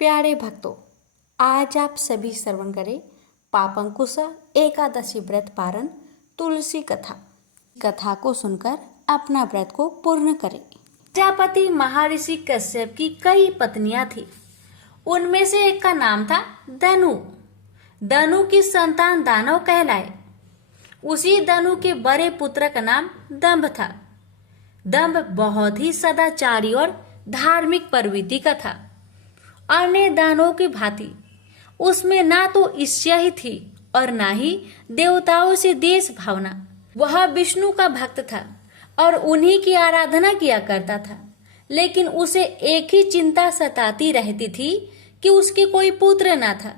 प्यारे भक्तों, आज आप सभी श्रवण करें पापंकुश एकादशी व्रत पारण तुलसी कथा को सुनकर अपना व्रत को पूर्ण करें। प्रजापति महर्षि कश्यप की कई पत्नियां थी। उनमें से एक का नाम था धनु। धनु की संतान दानव कहलाए। उसी धनु के बड़े पुत्र का नाम दंभ था। दंभ बहुत ही सदाचारी और धार्मिक प्रवृत्ति का था। अन्य दानवों की भांति उसमें ना तो ईर्ष्या ही थी और ना ही देवताओं से देश भावना। वह विष्णु का भक्त था और उन्हीं की आराधना किया करता था। लेकिन उसे एक ही चिंता सताती रहती थी कि उसके कोई पुत्र ना था।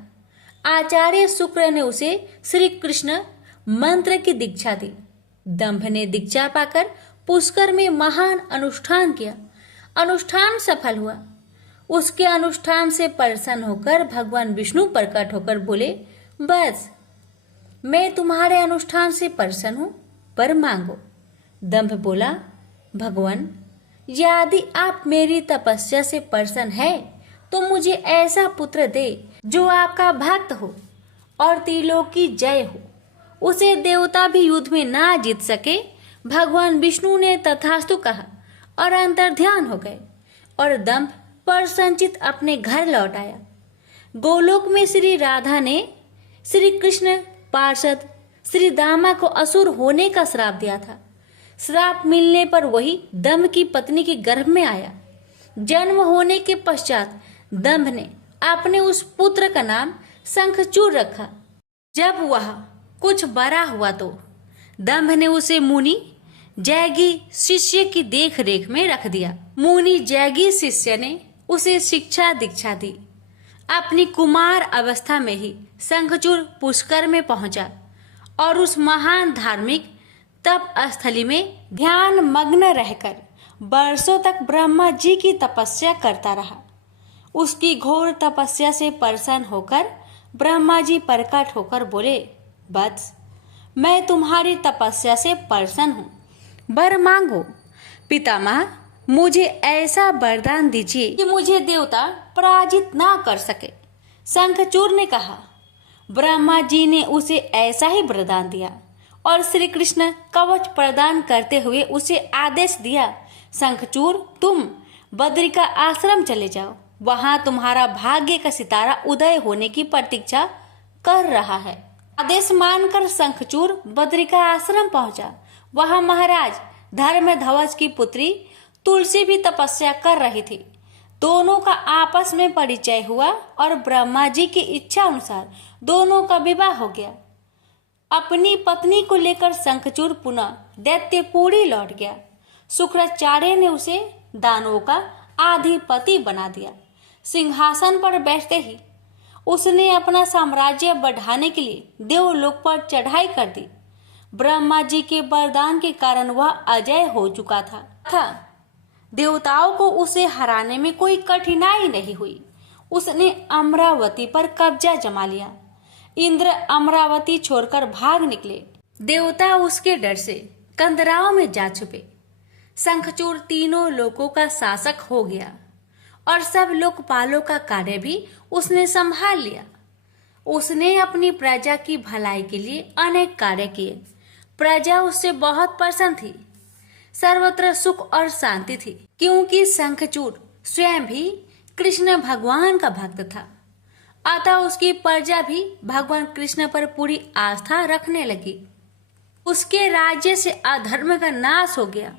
आचार्य शुक्र ने उसे श्री कृष्ण मंत्र की दीक्षा दी। दंभ ने दीक्षा पाकर पुष्कर में महान अनुष्ठान किया। अनुष्ठान सफल हुआ। उसके अनुष्ठान से प्रसन्न होकर भगवान विष्णु प्रकट होकर बोले, बस मैं तुम्हारे अनुष्ठान से प्रसन्न हूं, पर मांगो। दंभ बोला, भगवान यदि आप मेरी तपस्या से प्रसन्न है तो मुझे ऐसा पुत्र दे जो आपका भक्त हो और त्रिलोक की जय हो। उसे देवता भी युद्ध में ना जीत सके। भगवान विष्णु ने तथास्तु कहा और अंतर्ध्यान हो गए और दंभ प्रसन्नचित अपने घर लौट आया। गोलोक में श्री राधा ने श्री कृष्ण पार्षद श्री दामा को असुर होने का श्राप दिया था। श्राप मिलने पर वही दंभ की पत्नी के गर्भ में आया। जन्म होने के पश्चात दंभ ने अपने उस पुत्र का नाम शंखचूड़ रखा। जब वह कुछ बड़ा हुआ तो दंभ ने उसे मुनि जैगी शिष्य की देख रेख में रख दिया। मुनि जैगी शिष्य ने उसे शिक्षा दीक्षा दी। अपनी कुमार अवस्था में ही शंखचूड़ पुष्कर में पहुंचा और उस महान धार्मिक तप स्थली में ध्यान मग्न रहकर वर्षों तक ब्रह्मा जी की तपस्या करता रहा। उसकी घोर तपस्या से प्रसन्न होकर ब्रह्मा जी प्रकट होकर बोले, वत्स मैं तुम्हारी तपस्या से प्रसन्न हूँ, वर मांगो। पितामह मुझे ऐसा वरदान दीजिए कि मुझे देवता पराजित ना कर सके। शंखचूड़ ने कहा। ब्रह्मा जी ने उसे ऐसा ही वरदान दिया और श्री कृष्ण कवच प्रदान करते हुए उसे आदेश दिया, शंखचूड़ तुम बद्रिका आश्रम चले जाओ। वहां तुम्हारा भाग्य का सितारा उदय होने की प्रतीक्षा कर रहा है। आदेश मानकर शंखचूड़ बद्रिका आश्रम पहुंचा। वहां महाराज धर्मध्वज की पुत्री तुलसी भी तपस्या कर रही थी। दोनों का आपस में परिचय हुआ और ब्रह्मा जी की इच्छा अनुसार दोनों का विवाह हो गया। अपनी पत्नी को लेकर शंखचूड़ पुनः दैत्यपुरी लौट गया। शुक्राचार्य ने उसे दानवों का अधिपति बना दिया। सिंहासन पर बैठते ही उसने अपना साम्राज्य बढ़ाने के लिए देवलोक पर चढ़ाई कर दी। ब्रह्मा जी के वरदान के कारण वह अजय हो चुका था। देवताओं को उसे हराने में कोई कठिनाई नहीं हुई। उसने अमरावती पर कब्जा जमा लिया। इंद्र अमरावती छोड़कर भाग निकले। देवता उसके डर से कंदराओं में जा छुपे। शंखचूड़ तीनों लोकों का शासक हो गया और सब लोकपालों का कार्य भी उसने संभाल लिया। उसने अपनी प्रजा की भलाई के लिए अनेक कार्य किए। प्रजा उससे बहुत प्रसन्न थी। सर्वत्र सुख और शांति थी, क्योंकि शंखचूड़ स्वयं भी कृष्ण भगवान का भक्त था। अतः उसकी प्रजा भी भगवान कृष्ण पर पूरी आस्था रखने लगी। उसके राज्य से अधर्म का नाश हो गया।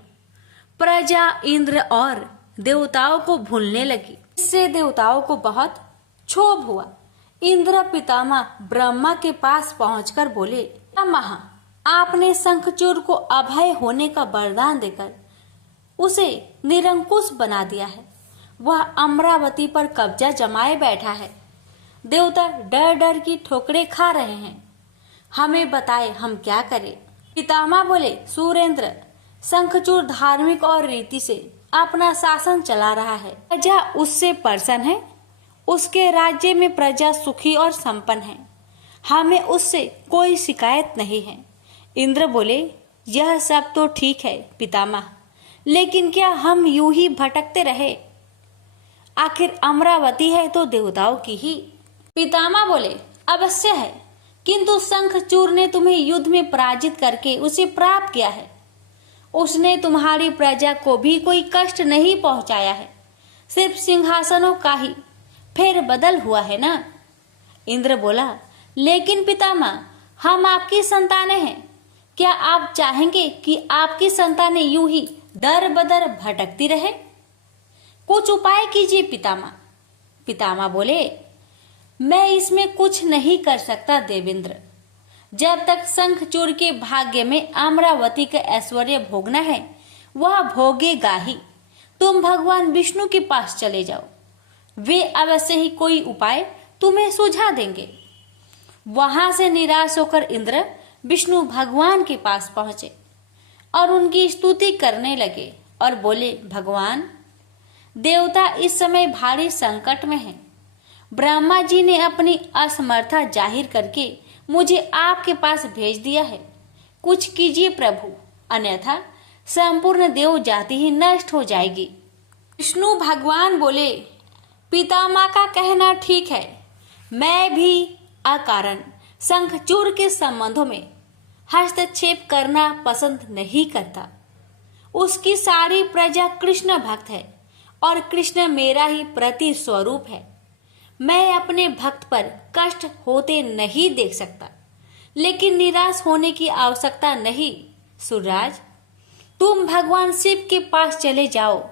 प्रजा इंद्र और देवताओं को भूलने लगी। इससे देवताओं को बहुत क्षोभ हुआ। इंद्र पितामह ब्रह्मा के पास पहुंचकर बोले, पितामह आपने शंखचूड़ को अभय होने का वरदान देकर उसे निरंकुश बना दिया है। वह अमरावती पर कब्जा जमाए बैठा है। देवता डर डर की ठोकरें खा रहे हैं। हमें बताए हम क्या करें। पितामह बोले, सुरेंद्र शंखचूड़ धार्मिक और रीति से अपना शासन चला रहा है। प्रजा उससे प्रसन्न है। उसके राज्य में प्रजा सुखी और संपन्न है। हमें उससे कोई शिकायत नहीं है। इंद्र बोले, यह सब तो ठीक है पितामह, लेकिन क्या हम यूं ही भटकते रहे? आखिर अमरावती है तो देवताओं की ही। पितामह बोले, अवश्य है, किंतु शंखचूड़ ने तुम्हें युद्ध में पराजित करके उसे प्राप्त किया है। उसने तुम्हारी प्रजा को भी कोई कष्ट नहीं पहुंचाया है, सिर्फ सिंहासनों का ही फेर बदल हुआ है ना। इंद्र बोला, लेकिन पितामह, हम आपकी संतानें हैं, क्या आप चाहेंगे कि आपकी संतानें यूं ही दर बदर भटकती रहे? कुछ उपाय कीजिए पितामह। पितामह बोले, मैं इसमें कुछ नहीं कर सकता देवेंद्र। जब तक शंखचूड़ के भाग्य में अमरावती का ऐश्वर्य भोगना है, वह भोगेगा ही। तुम भगवान विष्णु के पास चले जाओ, वे अवश्य ही कोई उपाय तुम्हें सुझा देंगे। वहां से निराश होकर इंद्र विष्णु भगवान के पास पहुंचे और उनकी स्तुति करने लगे और बोले, भगवान, देवता इस समय भारी संकट में हैं। ब्रह्मा जी ने अपनी असमर्थता जाहिर करके मुझे आपके पास भेज दिया है। कुछ कीजिए प्रभु, अन्यथा संपूर्ण देव जाति ही नष्ट हो जाएगी। विष्णु भगवान बोले, पितामह का कहना ठीक है। मैं भी अकारण शंखचूड़ के संबंधों में हस्तक्षेप करना पसंद नहीं करता। उसकी सारी प्रजा कृष्ण भक्त है और कृष्ण मेरा ही प्रति स्वरूप है। मैं अपने भक्त पर कष्ट होते नहीं देख सकता, लेकिन निराश होने की आवश्यकता नहीं। सूर्यराज, तुम भगवान शिव के पास चले जाओ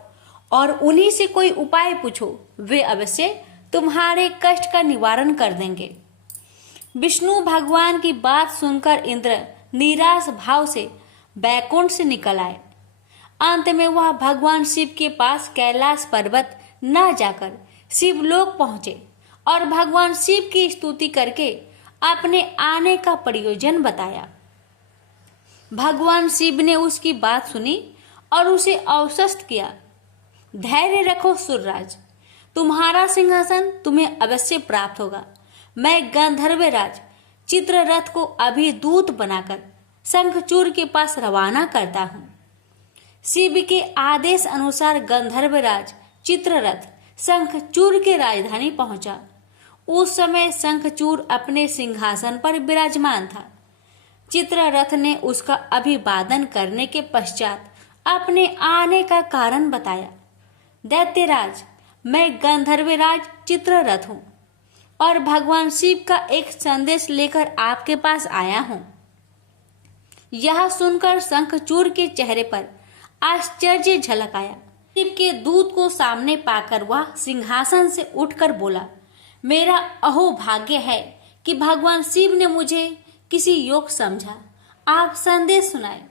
और उन्हीं से कोई उपाय पूछो, वे अवश्य तुम्हारे कष्ट का निवारण कर देंगे। विष्णु भगवान की बात सुनकर इंद्र निराश भाव से बैकुंठ से निकल आए। अंत में वह भगवान शिव के पास कैलाश पर्वत न जाकर शिवलोक पहुंचे और भगवान शिव की स्तुति करके अपने आने का प्रयोजन बताया। भगवान शिव ने उसकी बात सुनी और उसे आश्वस्त किया, धैर्य रखो सूर्यराज, तुम्हारा सिंहासन तुम्हें अवश्य प्राप्त होगा। मैं गंधर्वराज चित्ररथ को अभी दूत बनाकर शंखचूड़ के पास रवाना करता हूँ। शिव के आदेश अनुसार गंधर्वराज चित्ररथ शंखचूड़ के राजधानी पहुंचा। उस समय शंखचूड़ अपने सिंहासन पर विराजमान था। चित्ररथ ने उसका अभिवादन करने के पश्चात अपने आने का कारण बताया। दैत्यराज, मैं गंधर्वराज चित्ररथ हूँ और भगवान शिव का एक संदेश लेकर आपके पास आया हूँ। यह सुनकर शंखचूड़ के चेहरे पर आश्चर्य झलक आया। शिव के दूत को सामने पाकर वह सिंहासन से उठकर बोला, मेरा अहोभाग्य है कि भगवान शिव ने मुझे किसी योग समझा। आप संदेश सुनाए।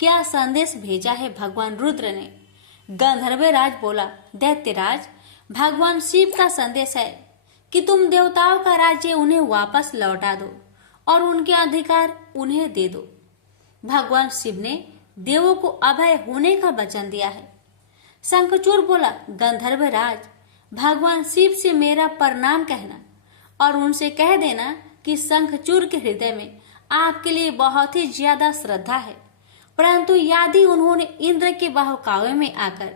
क्या संदेश भेजा है भगवान रुद्र ने? गंधर्वराज बोला, दैत्यराज, भगवान शिव का संदेश है कि तुम देवताओं का राज्य उन्हें वापस लौटा दो और उनके अधिकार उन्हें दे दो। भगवान शिव ने देवों को अभय होने का वचन दिया है। शंखचूड़ बोला, गंधर्वराज, भगवान शिव से मेरा प्रणाम कहना और उनसे कह देना कि शंखचूड़ के हृदय में आपके लिए बहुत ही ज्यादा श्रद्धा है, परंतु यदि उन्होंने इंद्र के बहकावे में आकर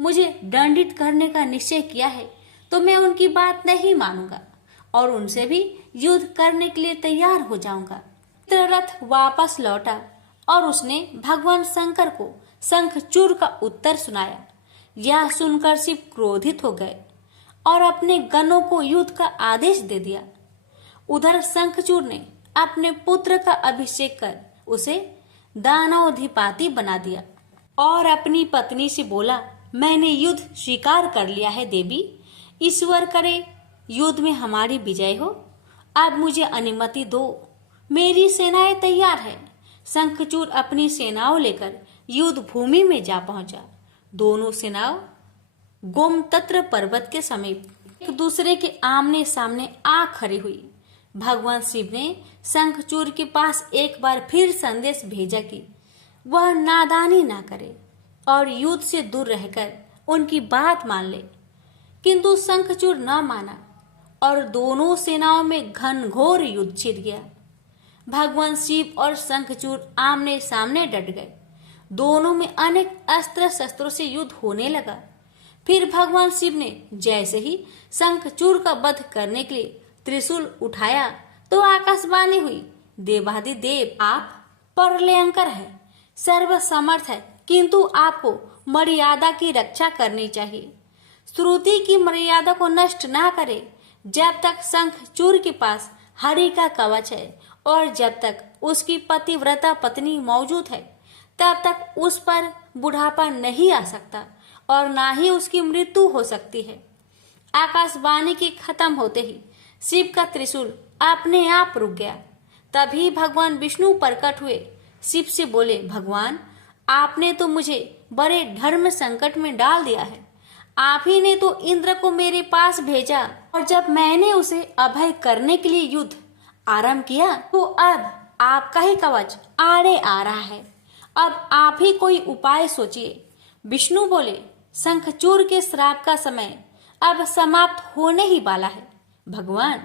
मुझे दंडित करने का निश्चय किया है तो मैं उनकी बात नहीं मानूंगा और उनसे भी युद्ध करने के लिए तैयार हो जाऊंगा। चित्ररथ वापस लौटा और उसने भगवान शंकर को शंखचूड़ का उत्तर सुनाया। यह सुनकर शिव क्रोधित हो गए और अपने गणों को युद्ध का आदेश दे दिया। उधर शंखचूड़ ने अपने पुत्र का अभिषेक कर उसे दानवाधिपति बना दिया और अपनी पत्नी से बोला, मैंने युद्ध स्वीकार कर लिया है देवी, ईश्वर करे युद्ध में हमारी विजय हो। अब मुझे अनुमति दो, मेरी सेनाएं तैयार है। शंखचूड़ अपनी सेनाओं लेकर युद्ध भूमि में जा पहुंचा। दोनों सेनाओं गोमतत्र पर्वत के समीप एक दूसरे के आमने सामने आ खड़ी हुई। भगवान शिव ने शंखचूड़ के पास एक बार फिर संदेश भेजा कि वह नादानी ना करे और युद्ध से दूर रहकर उनकी बात मान ले, किंतु शंखचूड़ न माना और दोनों सेनाओं में घनघोर युद्ध छिड़ गया। भगवान शिव और शंखचूड़ आमने सामने डट गए। दोनों में अनेक अस्त्र शस्त्रों से युद्ध होने लगा। फिर भगवान शिव ने जैसे ही शंखचूर का वध करने के लिए त्रिशूल उठाया तो आकाशवाणी हुई, देवाधिदेव आप प्रलयंकर है, सर्वसमर्थ है, किंतु आपको मर्यादा की रक्षा करनी चाहिए। श्रुति की मर्यादा को नष्ट ना करे। जब तक शंखचूर के पास हरि का कवच है और जब तक उसकी पतिव्रता पत्नी मौजूद है तब तक उस पर बुढ़ापा नहीं आ सकता और ना ही उसकी मृत्यु हो सकती है। आकाशवाणी के खत्म होते ही शिव का त्रिशूल अपने आप रुक गया। तभी भगवान विष्णु प्रकट हुए, शिव से बोले, भगवान आपने तो मुझे बड़े धर्म संकट में डाल दिया है। आप ही ने तो इंद्र को मेरे पास भेजा और जब मैंने उसे अभय करने के लिए युद्ध आरंभ किया तो अब आपका ही कवच आड़े आ रहा है। अब आप ही कोई उपाय सोचिए। विष्णु बोले, शंखचूर के श्राप का समय अब समाप्त होने ही वाला है। भगवान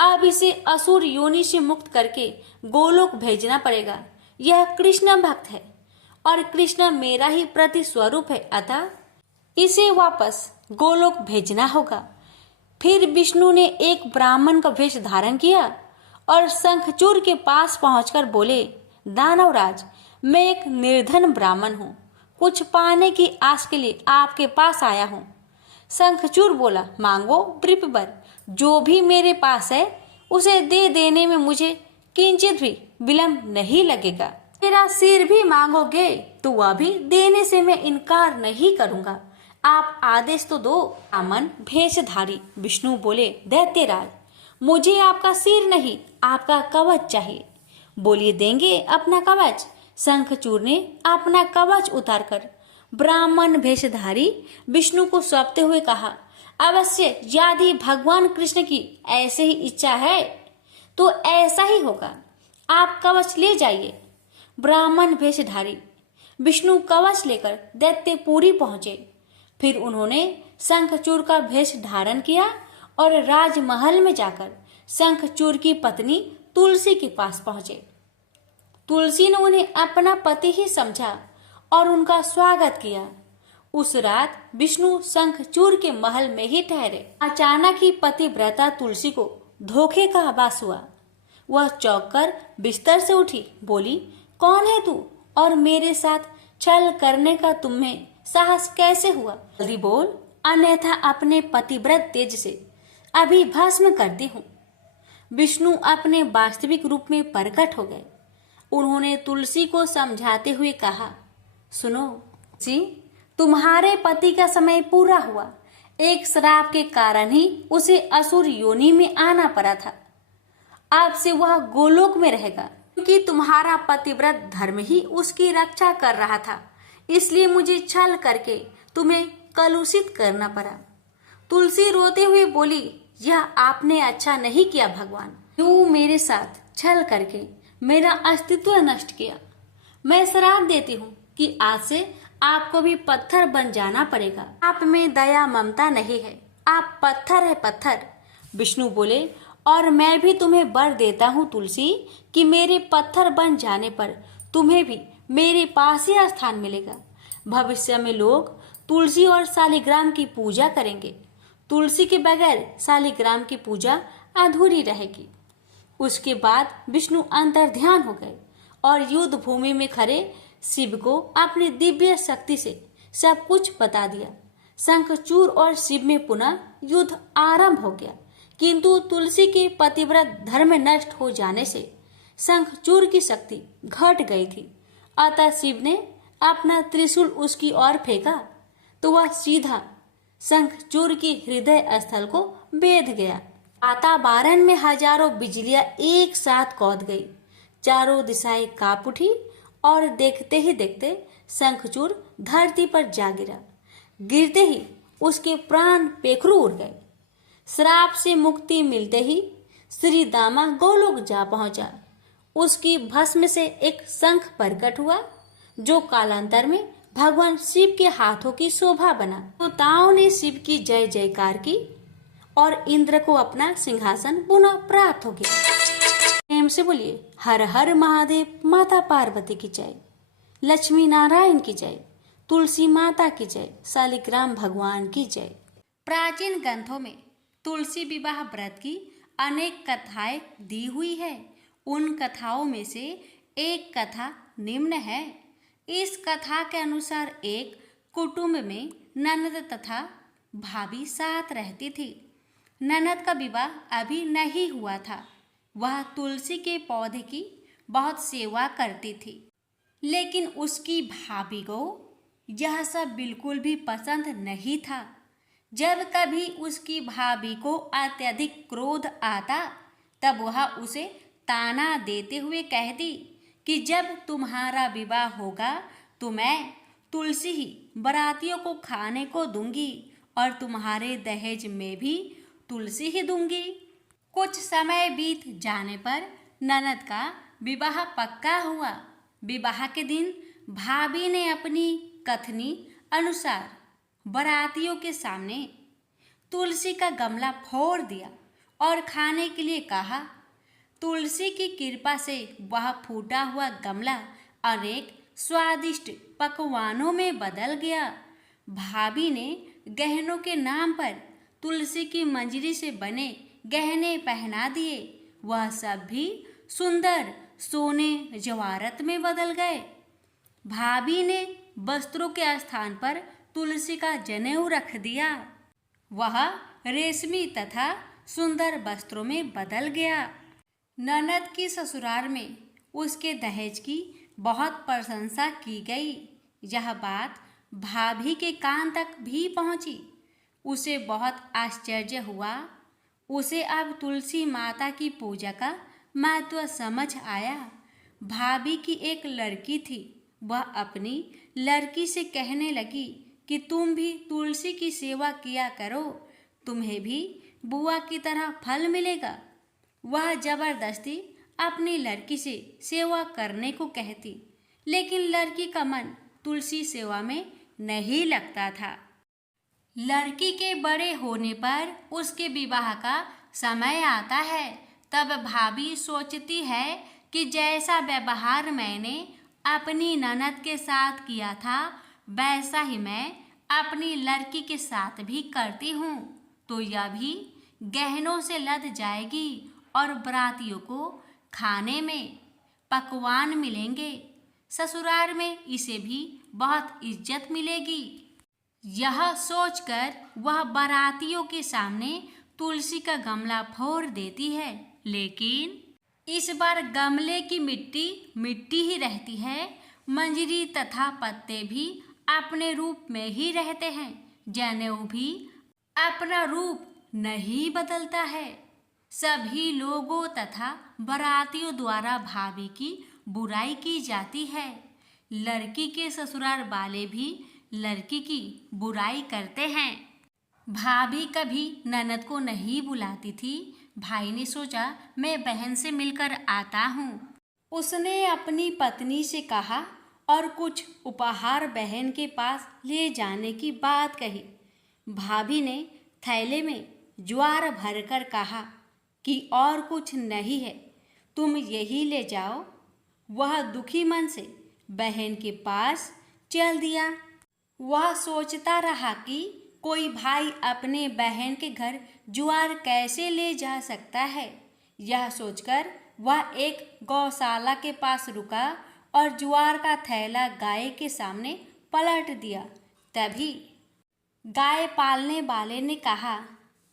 अब इसे असुर योनि से मुक्त करके गोलोक भेजना पड़ेगा। यह कृष्ण भक्त है और कृष्ण मेरा ही प्रति स्वरूप है, अतः इसे वापस गोलोक भेजना होगा। फिर विष्णु ने एक ब्राह्मण का वेश धारण किया और शंखचूर के पास पहुंचकर बोले, दानवराज मैं एक निर्धन ब्राह्मण हूँ, कुछ पाने की आस के लिए आपके पास आया हूँ। शंखचूर बोला, मांगो वृषभवर, जो भी मेरे पास है उसे दे देने में मुझे किंचित भी विलंब नहीं लगेगा। मेरा सिर भी मांगोगे तो वह भी देने से मैं इनकार नहीं करूंगा। आप आदेश तो दो। ब्राह्मण भेषधारी विष्णु बोले, दैत्यराज मुझे आपका सिर नहीं आपका कवच चाहिए। बोलिए, देंगे अपना कवच। शंखचूर ने अपना कवच उतारकर ब्राह्मण भेषधारी विष्णु को सौंपते हुए कहा, अवश्य यदि भगवान कृष्ण की ऐसे ही इच्छा है तो ऐसा ही होगा। आप कवच ले जाइए। ब्राह्मण भेषधारी विष्णु कवच लेकर दैत्यपुरी पहुंचे। फिर उन्होंने शंखचूर का भेष धारण किया और राजमहल में जाकर शंखचूर की पत्नी तुलसी के पास पहुंचे। तुलसी ने उन्हें अपना पति ही समझा और उनका स्वागत किया। उस रात विष्णु शंखचूर के महल में ही ठहरे। अचानक ही पतिव्रता तुलसी को धोखे का आभास हुआ। वह चौंक कर बिस्तर से उठी, बोली, कौन है तू और मेरे साथ छल करने का तुम्हें साहस कैसे हुआ? जल्दी बोल, अन्यथा अपने पतिव्रत तेज से अभी भस्म करती हूँ। विष्णु अपने वास्तविक रूप में प्रकट हो गए। उन्होंने तुलसी को समझाते हुए कहा, सुनो जी, तुम्हारे पति का समय पूरा हुआ। एक श्राप के कारण ही उसे असुर योनि में आना पड़ा था। अब से वह गोलोक में रहेगा, क्योंकि तुम्हारा पतिव्रत धर्म ही उसकी रक्षा कर रहा था। इसलिए मुझे छल करके तुम्हें कलुषित करना पड़ा। तुलसी रोते हुए बोली, यह आपने अच्छा नहीं किया भगवान। क्यों मेरे साथ छल करके मेरा अस्तित्व नष्ट किया? मैं श्राप देती हूँ कि आज से आपको भी पत्थर बन जाना पड़ेगा। आप में दया ममता नहीं है, आप पत्थर है पत्थर। विष्णु बोले, और मैं भी तुम्हें वर देता हूँ तुलसी कि मेरे पत्थर बन जाने पर तुम्हें भी मेरे पास ही स्थान मिलेगा। भविष्य में लोग तुलसी और शालिग्राम की पूजा करेंगे। तुलसी के बगैर शालिग्राम की पूजा अधूरी रहेगी। उसके बाद विष्णु अंतर्ध्यान हो गए और युद्ध भूमि में खड़े शिव को अपनी दिव्य शक्ति से सब कुछ बता दिया। शंखचूर और शिव में पुनः युद्ध आरंभ हो गया, किंतु तुलसी के पतिव्रत धर्म नष्ट हो जाने से शंखचूर की शक्ति घट गई थी। अतः शिव ने अपना त्रिशूल उसकी ओर फेंका तो वह सीधा शंखचूर की हृदय स्थल को बेध गया। वातावरण में हजारों बिजलियां एक साथ कौंध गई। चारों दिशाएं कांप उठी और देखते ही देखते शंखचूर धरती पर जा गिरा। गिरते ही उसके प्राण पेखरू उड़ गए। श्राप से मुक्ति मिलते ही श्री दामा गोलोक जा पहुंचा। उसकी भस्म से एक शंख प्रकट हुआ जो कालांतर में भगवान शिव के हाथों की शोभा बना। देवताओं ने शिव की जय जयकार की और इंद्र को अपना सिंहासन पुनः प्राप्त हो गया। प्रेम से बोलिए, हर हर महादेव, माता पार्वती की जय, लक्ष्मी नारायण की जय। तुलसी माता की जय, शालिग्राम भगवान की जय। प्राचीन ग्रंथों में तुलसी विवाह व्रत की अनेक कथाएं दी हुई है। उन कथाओं में से एक कथा निम्न है। इस कथा के अनुसार एक कुटुंब में ननद तथा भाभी साथ रहती थी। ननद का विवाह अभी नहीं हुआ था। वह तुलसी के पौधे की बहुत सेवा करती थी, लेकिन उसकी भाभी को यह सब बिल्कुल भी पसंद नहीं था। जब कभी उसकी भाभी को अत्यधिक क्रोध आता, तब वह उसे ताना देते हुए कहती कि जब तुम्हारा विवाह होगा तो मैं तुलसी ही बारातियों को खाने को दूंगी और तुम्हारे दहेज में भी तुलसी ही दूंगी। कुछ समय बीत जाने पर ननद का विवाह पक्का हुआ। विवाह के दिन भाभी ने अपनी कथनी अनुसार बारातियों के सामने तुलसी का गमला फोड़ दिया और खाने के लिए कहा। तुलसी की कृपा से वह फूटा हुआ गमला अनेक स्वादिष्ट पकवानों में बदल गया। भाभी ने गहनों के नाम पर तुलसी की मंजरी से बने गहने पहना दिए। वह सब भी सुंदर सोने जवारत में बदल गए। भाभी ने वस्त्रों के स्थान पर तुलसी का जनेऊ रख दिया। वह रेशमी तथा सुंदर वस्त्रों में बदल गया। ननद की ससुराल में उसके दहेज की बहुत प्रशंसा की गई। यह बात भाभी के कान तक भी पहुंची। उसे बहुत आश्चर्य हुआ। उसे अब तुलसी माता की पूजा का महत्व समझ आया। भाभी की एक लड़की थी। वह अपनी लड़की से कहने लगी कि तुम भी तुलसी की सेवा किया करो, तुम्हें भी बुआ की तरह फल मिलेगा। वह जबरदस्ती अपनी लड़की से सेवा करने को कहती, लेकिन लड़की का मन तुलसी सेवा में नहीं लगता था। लड़की के बड़े होने पर उसके विवाह का समय आता है। तब भाभी सोचती है कि जैसा व्यवहार मैंने अपनी ननद के साथ किया था, वैसा ही मैं अपनी लड़की के साथ भी करती हूँ, तो यह भी गहनों से लद जाएगी और बारातियों को खाने में पकवान मिलेंगे। ससुराल में इसे भी बहुत इज्जत मिलेगी। यह सोचकर वह बारातियों के सामने तुलसी का गमला फोड़ देती है, लेकिन इस बार गमले की मिट्टी मिट्टी ही रहती है। मंजरी तथा पत्ते भी अपने रूप में ही रहते हैं। जनेऊ भी अपना रूप नहीं बदलता है। सभी लोगों तथा बारातियों द्वारा भाभी की बुराई की जाती है। लड़की के ससुराल वाले भी लड़की की बुराई करते हैं। भाभी कभी ननद को नहीं बुलाती थी। भाई ने सोचा मैं बहन से मिलकर आता हूँ। उसने अपनी पत्नी से कहा और कुछ उपहार बहन के पास ले जाने की बात कही। भाभी ने थैले में ज्वार भरकर कहा कि और कुछ नहीं है, तुम यही ले जाओ। वह दुखी मन से बहन के पास चल दिया। वह सोचता रहा कि कोई भाई अपने बहन के घर ज्वार कैसे ले जा सकता है। यह सोचकर वह एक गौशाला के पास रुका और ज्वार का थैला गाय के सामने पलट दिया। तभी गाय पालने वाले ने कहा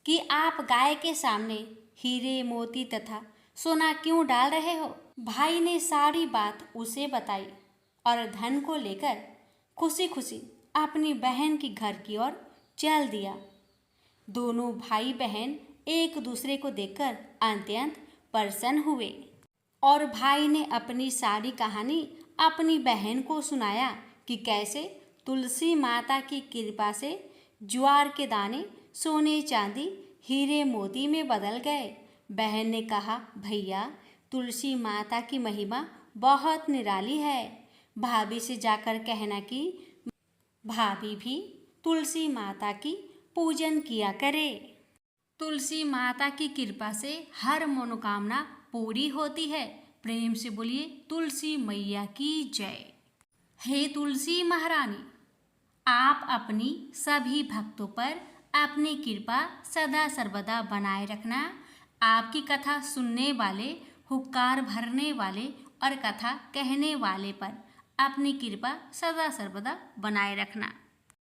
कि आप गाय के सामने हीरे मोती तथा सोना क्यों डाल रहे हो। भाई ने सारी बात उसे बताई और धन को लेकर खुशी खुशी अपनी बहन की घर की ओर चल दिया। दोनों भाई बहन एक दूसरे को देखकर अत्यंत प्रसन्न हुए और भाई ने अपनी सारी कहानी अपनी बहन को सुनाया कि कैसे तुलसी माता की कृपा से ज्वार के दाने सोने चांदी हीरे मोती में बदल गए। बहन ने कहा, भैया तुलसी माता की महिमा बहुत निराली है। भाभी से जाकर कहना कि भाभी भी तुलसी माता की पूजन किया करे। तुलसी माता की कृपा से हर मनोकामना पूरी होती है। प्रेम से बोलिए तुलसी मैया की जय। हे तुलसी महारानी, आप अपनी सभी भक्तों पर अपनी कृपा सदा सर्वदा बनाए रखना। आपकी कथा सुनने वाले, हुक्कार भरने वाले और कथा कहने वाले पर अपनी कृपा सदा सर्वदा बनाए रखना।